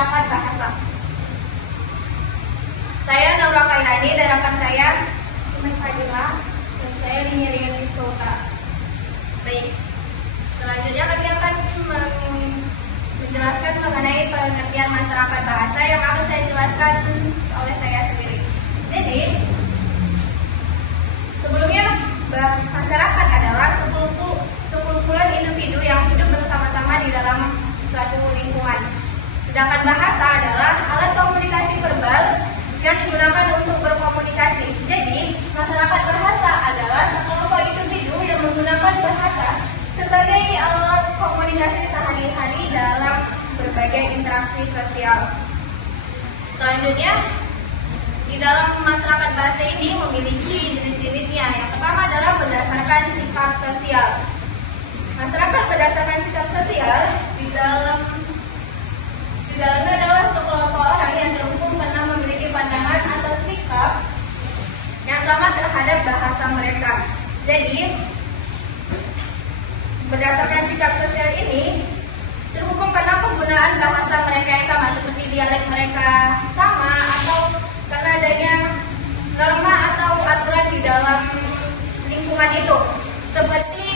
masyarakat bahasa. Saya Naura Kairani dan rekan saya Umet Fadila dan saya Dini Rianti Utara. Baik, selanjutnya kami akan menjelaskan mengenai pengertian masyarakat bahasa yang akan saya jelaskan oleh saya sendiri. Jadi, sebelumnya masyarakat adalah sekumpulan individu yang hidup bersama-sama di dalam suatu lingkungan. Sedangkan bahasa adalah alat komunikasi verbal yang digunakan untuk berkomunikasi. Jadi, masyarakat bahasa adalah sekelompok individu yang menggunakan bahasa sebagai alat komunikasi sehari-hari dalam berbagai interaksi sosial. Selanjutnya, di dalam masyarakat bahasa ini memiliki jenis-jenisnya. Yang pertama adalah berdasarkan sikap sosial. Masyarakat berdasarkan sikap sosial di dalamnya adalah sekelompok orang yang terhukum karena memiliki pandangan atau sikap yang sama terhadap bahasa mereka. Jadi, berdasarkan sikap sosial ini terhukum karena penggunaan bahasa mereka yang sama, seperti dialek mereka sama, atau karena adanya norma atau aturan di dalam lingkungan itu, seperti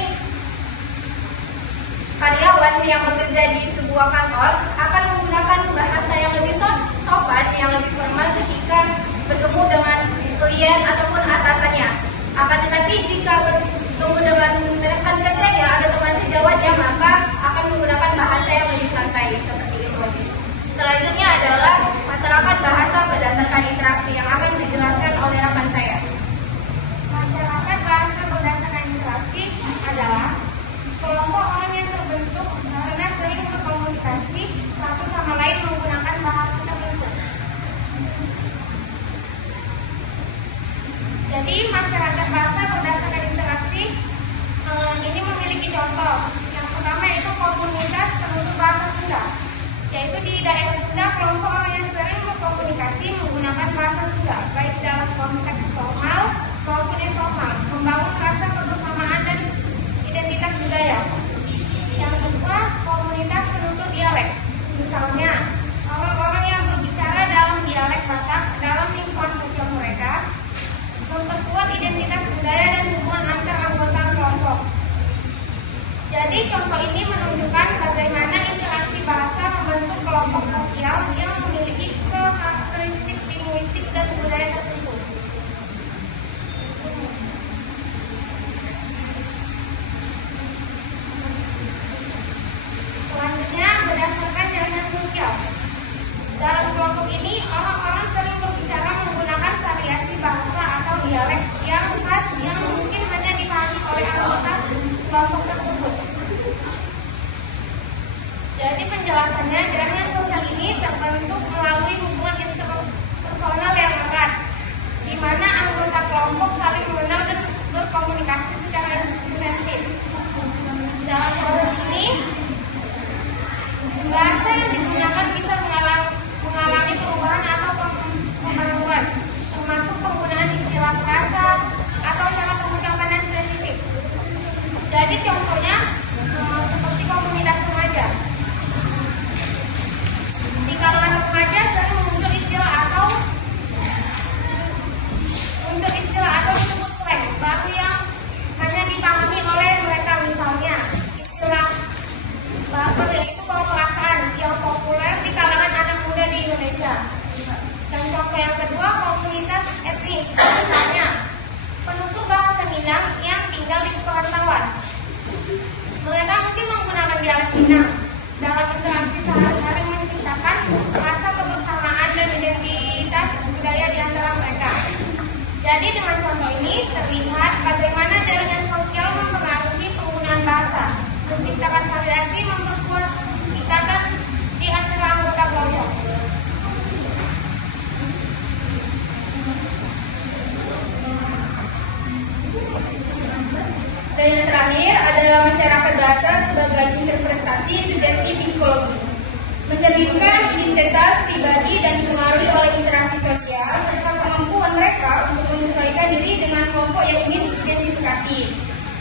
karyawan yang bekerja di sebuah kantor akan menggunakan bahasa yang lebih sopan, yang lebih formal ketika bertemu dengan klien ataupun atasannya. Akan tetapi jika bertemu dengan rekan kerjanya atau teman sejawatnya, maka akan menggunakan bahasa yang lebih santai, seperti itu. Selanjutnya adalah masyarakat bahasa berdasarkan interaksi yang akan dijelaskan oleh rekan saya. Masyarakat bahasa berdasarkan interaksi adalah kelompok orang yang terbentuk karena sering berkomunikasi satu sama lain menggunakan bahasa tertentu. Jadi masyarakat bahasa berdasarkan interaksi ini memiliki contoh. Yang pertama yaitu komunitas penutur bahasa Sunda, yaitu di daerah Sunda kelompok orang yang sering berkomunikasi menggunakan bahasa Sunda, baik dalam konteks formal maupun informal, membangun rasa kebersamaan dan identitas budaya. Yang kedua, komunitas penutur dialek. Misalnya, orang-orang yang berbicara dalam dialek Batak dalam lingkungan sosial mereka memperkuat identitas budaya dan hubungan antar anggota kelompok. Jadi, contoh ini menunjukkan bagaimana interaksi bahasa membentuk kelompok sosial yang memiliki karakteristik linguistik dan budaya tertentu. Selanjutnya, berdasarkan jaringan sosial. Dalam kelompok ini, orang-orang sering berbicara menggunakan variasi bahasa atau dialek yang khas yang mungkin hanya dipahami oleh anggota kelompok tersebut. Jadi penjelasannya, jaringan sosial ini terbentuk melalui hubungan interpersonal yang erat, di mana anggota kelompok saling mengenal dan berkomunikasi secara intensif. Dalam proses ini, bahasa yang digunakan bisa mengalami perubahan atau pembaruan, termasuk penggunaan istilah bahasa atau cara pengucapan yang spesifik. Jadi contohnya seperti komunitas remaja. Di kalangan remaja sering muncul istilah atau disebut slang baru yang hanya dipahami oleh mereka, misalnya istilah baper yaitu perasaan yang populer di kalangan anak muda di Indonesia. Dan contoh yang kedua, komunitas etnis, misalnya penutur bahasa Minang yang tinggal di perantauan. Mereka mungkin menggunakan dialek Minang dalam interaksi sehari-hari menciptakan rasa kebersamaan dan identitas budaya di antara mereka. Jadi dengan contoh ini terlihat bagaimana jaringan sosial mempengaruhi penggunaan bahasa, menciptakan variasi, memperkuat ikatan di antara anggota kelompok. Dan yang terakhir adalah masyarakat bahasa sebagai interpretasi sugesti psikologi, mencerminkan identitas pribadi dan dipengaruhi oleh interaksi sosial serta kemampuan mereka untuk menyesuaikan diri dengan kelompok yang ingin diidentifikasi.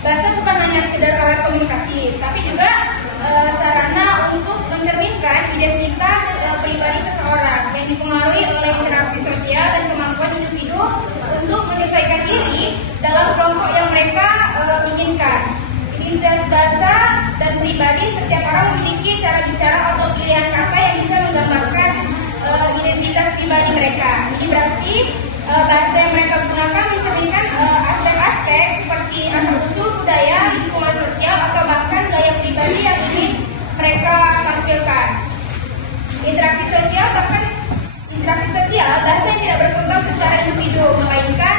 Bahasa bukan hanya sekedar alat komunikasi, tapi juga sarana untuk mencerminkan identitas pribadi dipengaruhi oleh interaksi sosial dan kemampuan individu untuk menyesuaikan diri dalam kelompok yang mereka inginkan. Identitas bahasa dan pribadi, setiap orang memiliki cara bicara atau pilihan kata yang bisa menggambarkan identitas pribadi mereka. Ini berarti bahasa yang mereka gunakan mencerminkan aspek-aspek seperti asal-usul budaya, lingkungan sosial, atau bahkan gaya pribadi yang ingin mereka tampilkan. Interaksi sosial bahasa yang tidak berkembang secara individu, melainkan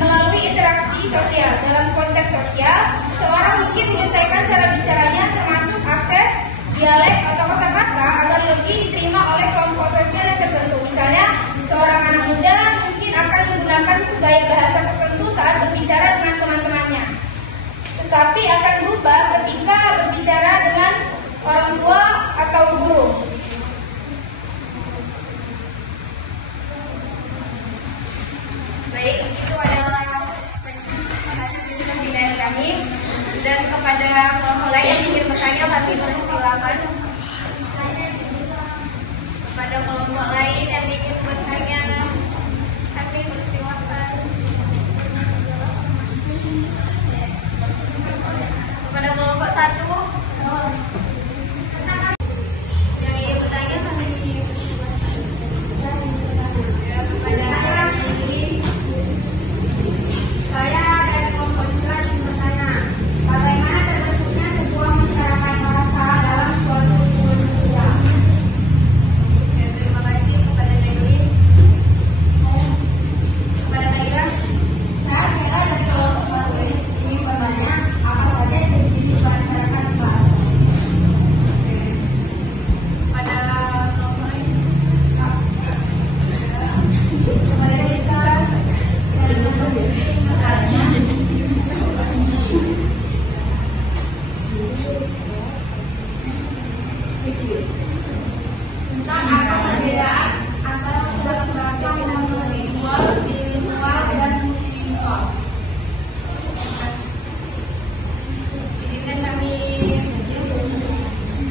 melalui interaksi sosial. Dalam konteks sosial, seorang mungkin menyesuaikan cara bicaranya termasuk akses, dialek, atau kosakata agar lebih diterima oleh kelompok sosial yang tertentu. Misalnya, seorang anak muda mungkin akan menggunakan gaya bahasa tertentu saat berbicara dengan teman-temannya, tetapi akan berubah ketika berbicara dengan orang tua atau guru. Baik, itu adalah presentasi dari kami. Dan kepada kelompok lain yang ingin bertanya, kami persilakan. Kepada kelompok lain yang ingin bertanya, kami persilakan. Kepada kelompok 1 yang ingin bertanya, kami saya dari kelompok 9 ingin bertanya, bagaimana terbentuknya sebuah masyarakat bahasa dalam suatu lingkungan sosial? Terima kasih kepada Nailin. Kepada Naila, saya kira dari kelompok 1 ingin bertanya apa saja ciri-ciri masyarakat bahasa. Pada kelompok lain, kepada Desa, saya tentang apa perbedaan antara bahasa yang monolingual, bilingual, dan multilingual. Izinkan kami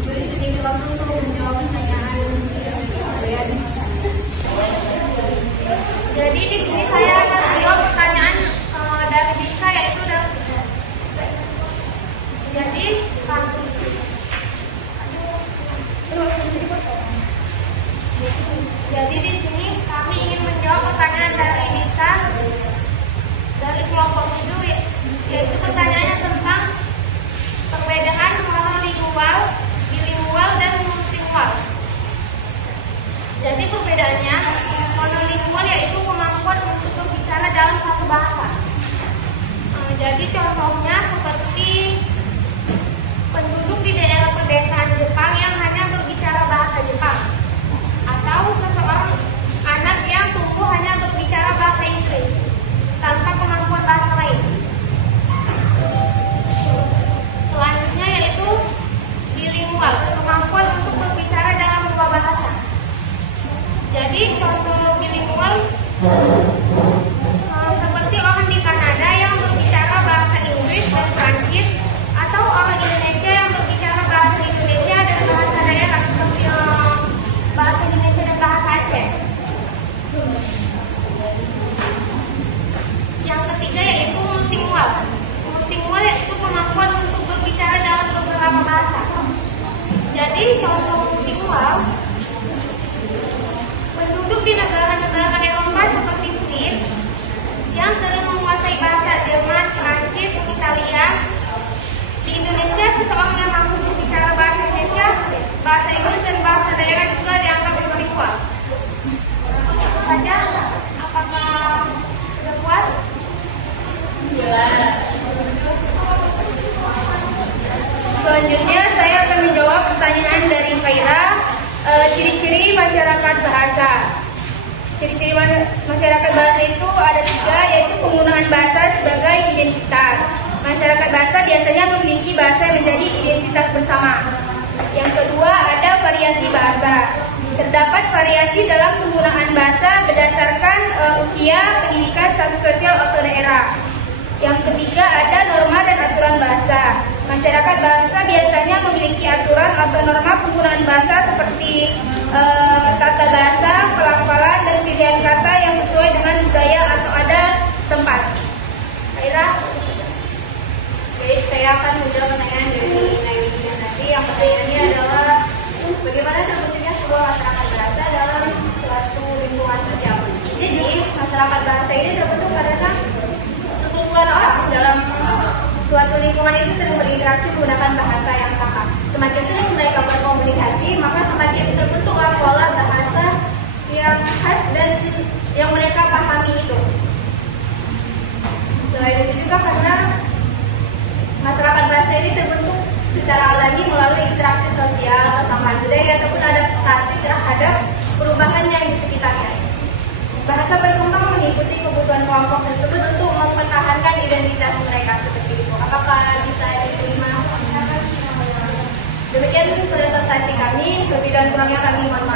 beri sedikit waktu untuk menjawab pertanyaan kalian. Jadi di sini saya akan menjawab pertanyaan dari Dika, yaitu jadi di sini kami ingin menjawab pertanyaan dari Dika dari kelompok 7, yaitu pertanyaannya tentang perbedaan monolingual, bilingual, dan multilingual. Jadi perbedaannya, monolingual yaitu kemampuan untuk berbicara dalam satu bahasa. Jadi contohnya seperti penduduk di daerah pedesaan Jepang yang hanya berbicara bahasa Jepang, atau seseorang anak yang tumbuh hanya berbicara bahasa Inggris tanpa kemampuan bahasa lain. Selanjutnya yaitu bilingual, kemampuan untuk berbicara dalam dua bahasa. Jadi contoh bilingual seperti orang di Kanada yang berbicara bahasa Inggris dan Prancis, atau orang Indonesia yang berbicara bahasa Indonesia dan bahasa daerah seperti bahasa Indonesia dan bahasa Aceh. Yang ketiga yaitu multilingual. Multilingual yaitu kemampuan untuk berbicara dalam beberapa bahasa. Jadi contoh multilingual, penduduk di negara-negara Eropa seperti Swiss yang sering menguasai bahasa Jerman, Prancis, Italia. Di Indonesia, seseorang yang mampu berbicara bahasa Indonesia, bahasa Inggris, dan bahasa daerah juga dianggap multilingual. Itu saja. Apakah sudah puas? Jelas. Selanjutnya saya akan menjawab pertanyaan dari Faira, ciri-ciri masyarakat bahasa. Ciri-ciri masyarakat bahasa itu ada 3, yaitu penggunaan bahasa sebagai identitas. Masyarakat bahasa biasanya memiliki bahasa yang menjadi identitas bersama. Yang kedua, ada variasi bahasa. Terdapat variasi dalam penggunaan bahasa berdasarkan usia, pendidikan, status sosial, atau daerah. Yang ketiga, ada norma dan aturan bahasa. bahasa. Masyarakat bahasa biasanya memiliki aturan atau norma penggunaan bahasa seperti tata bahasa, pelafalan, dan pilihan kata yang sesuai dengan budaya atau adat setempat. Baiklah, guys, saya akan menjawab pertanyaan dari Naili yang tadi. Yang pertanyaannya adalah bagaimana terbentuknya sebuah masyarakat bahasa dalam suatu lingkungan sosial. Jadi, masyarakat bahasa ini terbentuk karena sekumpulan orang dalam suatu lingkungan itu sering berinteraksi menggunakan bahasa yang sama. Semakin sering mereka berkomunikasi, maka semakin terbentuklah pola bahasa yang khas dan yang mereka pahami itu. Selain itu juga karena masyarakat bahasa ini terbentuk secara alami melalui interaksi sosial, kesamaan budaya, ataupun adaptasi terhadap perubahan yang di sekitarnya. Bahasa berkembang mengikuti kebutuhan kelompok tersebut untuk mempertahankan identitas mereka seperti itu. Apakah bisa diterima? Demikian presentasi kami, lebih dan kurangnya kami mohon maaf.